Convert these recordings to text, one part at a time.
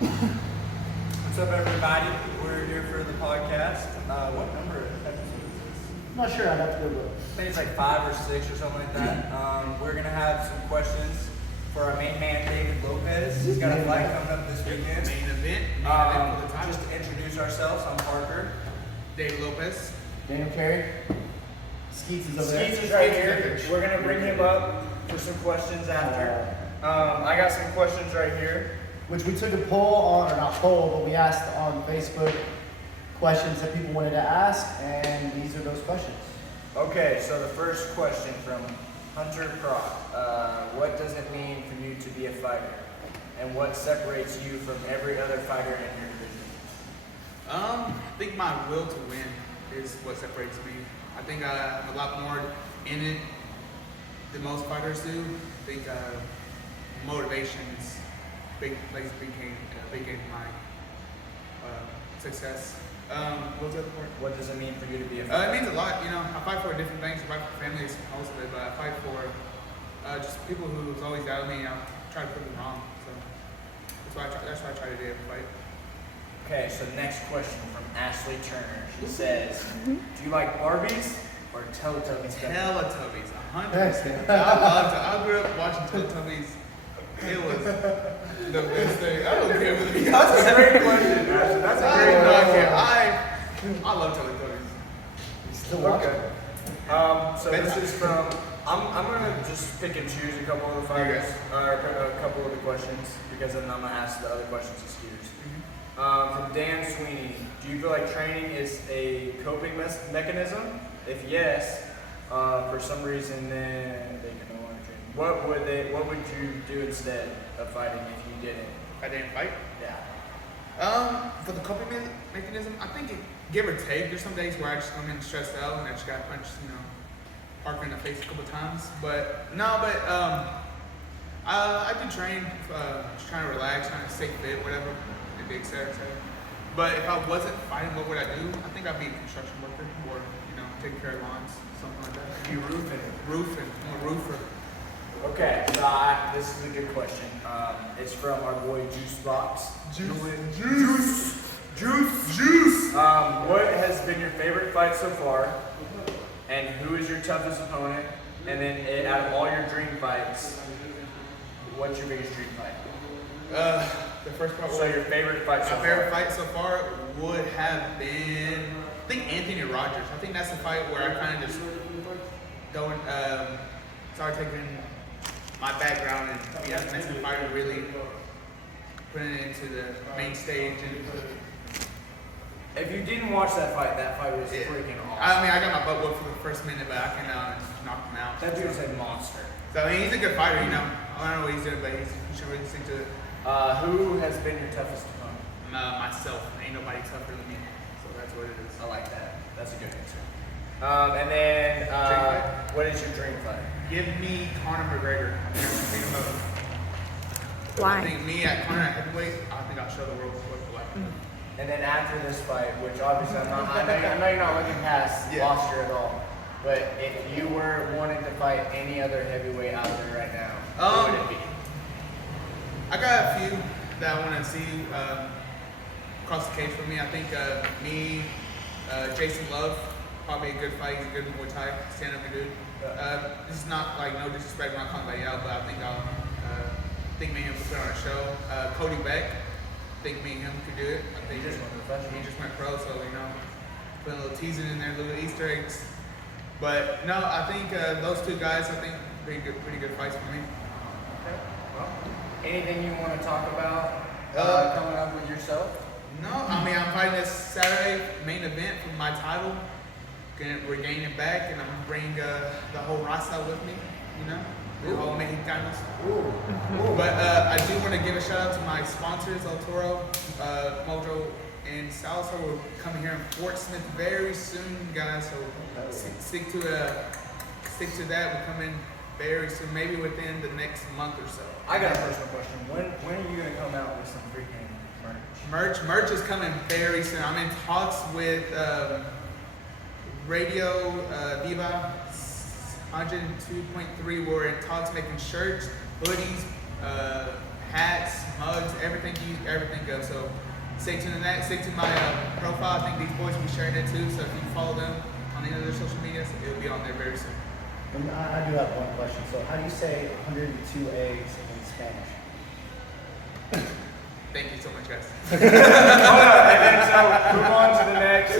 What's up, everybody? We're here for the podcast. What number of episodes is this? I'm not sure. I'd have to go look. I think it's like 5 or 6 or something like that. We're gonna have some questions for our main man, David Lopez. He's got a fight coming up this weekend. Main event for the time. Just to introduce ourselves, I'm Parker. David Lopez. Daniel Carey. Skeets is over Skeets there. is right here. We're gonna bring him up for some questions after. I got some questions right here. Which we took a poll on, or not poll, but we asked on Facebook questions that people wanted to ask, and these are those questions. Okay, so the first question from Hunter Croc. What does it mean for you to be a fighter? And what separates you from every other fighter in your division? I think my will to win is what separates me. I think I'm a lot more in it than most fighters do. I think motivation is plays a big game in my success. What was the other part? What does it mean for you to be a fighter? It means a lot. You know, I fight for different things. I fight for family, is most of it, but I fight for just people who's always doubted me. I try to prove them wrong. So that's what I try to do every fight. Okay, so next question from Ashley Turner. She says, do you like Barbies or Teletubbies better? Teletubbies, 100%. I grew up watching Teletubbies. It was the best thing. I don't care what it is. That's a great question. That's a great question. I love Teletubbies. You still watch it? So this is from, I'm going to just pick and choose a couple of the fighters, or a couple of the questions, because then I'm going to ask the other questions excuse. From Dan Sweeney, do you feel like training is a coping mechanism? If yes, for some reason, then they can no longer train. What would you do instead of fighting if you didn't? I didn't fight. Yeah. For the coping mechanism, I think give or take. There's some days where I just come in stressed out and I just got punched, Parker in the face a couple times. But I do train, just trying to relax, trying to stay fit, whatever, etc. But if I wasn't fighting, what would I do? I think I'd be a construction worker or, taking care of lawns, something like that. You roofing. Roofing. I'm a roofer. Okay, so this is a good question. It's from our boy Juice Box. Juice. What has been your favorite fight so far? And who is your toughest opponent? And then out of all your dream fights, what's your biggest dream fight? The first part. So your favorite fight so far? My favorite fight so far would have been, I think, Anthony Rogers. I think that's the fight where I kind of just started taking my background and being as a fighter, really putting it into the main stage. And if you didn't watch that fight was freaking awesome. I mean, I got my butt whooped for the first minute, but I can knock him out. That dude's a monster. So I mean, he's a good fighter. I don't know what he's doing, but he should really stick to it. Who has been your toughest opponent? Myself. Ain't nobody tougher than me. So that's what it is. I like that. That's a good answer. And then, what is your dream fight? Give me Conor McGregor. Why? I think me at Conor at heavyweight, I think I'll show the world what it's like. And then after this fight, which obviously I know you're not looking past posture at all, but if you were wanting to fight any other heavyweight out there right now, who would it be? I got a few that I want to see across the cage for me. I think Jason Love, probably a good fight. He's a good Muay Thai, stand up dude. This is not like no disrespect when I call him out, but I think me and him could put on a show. Cody Beck, I think me and him could do it. I think he just went pro, so put a little teasing in there, a little Easter eggs. But no, I think those two guys, I think pretty good fights for me. Okay. Well, anything you want to talk about coming up with yourself? No, I mean, I'm fighting this Saturday main event for my title. We're gaining it back, and I'm gonna bring the whole raza with me, the whole Mexicanos. But I do want to give a shout out to my sponsors, El Toro, Mojo, and Salsa. We're coming here in Fort Smith very soon, guys. So stick to that. We're coming very soon, maybe within the next month or so. I got a personal question. When are you gonna come out with some freaking merch? Merch is coming very soon. I'm in talks with Radio Viva 102.3. We're in talks making shirts, hoodies, hats, mugs, everything goes. So stay tuned to that. Stay tuned to my profile. I think these boys will be sharing it too. So if you follow them on any of their social medias, it'll be on there very soon. And I do have one question. So how do you say 102 eggs in Spanish? Thank you so much, guys. Hold on, and then so move on to the next.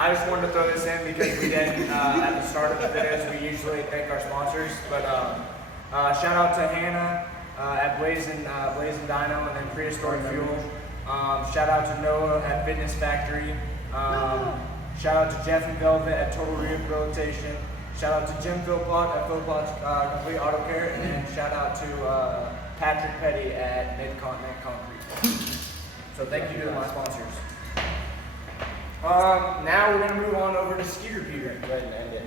I just wanted to throw this in because we didn't at the start of the videos. We usually thank our sponsors, but shout out to Hannah at Blazing Dino and then Prehistoric Fuel. Shout out to Noah at Fitness Factory. Shout out to Jeff and Velvet at Total Rehabilitation. Shout out to Jim Philpott at Philpott's Complete Auto Care, and then shout out to Patrick Petty at Mid-Continent Concrete. So thank you to my sponsors. Now we're gonna move on over to Skeeter Peter. Go ahead and end it.